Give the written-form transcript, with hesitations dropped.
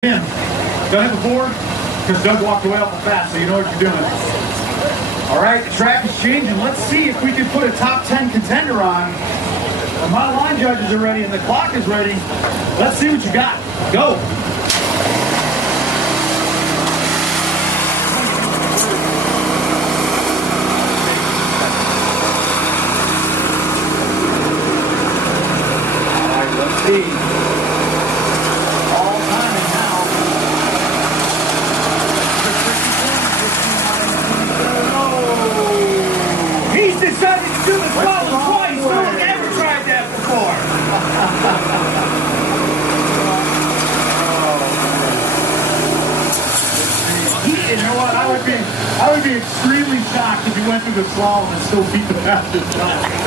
Done it before? Because Doug walked away awful fast, so you know what you're doing. All right, the track is changing. Let's see if we can put a top 10 contender on. The model line judges are ready and the clock is ready. Let's see what you got. Go. All right, let's see. Decided to do the swallow twice. No one ever tried that before. You know what? I would be extremely shocked if you went through the slalom and still beat the fastest time.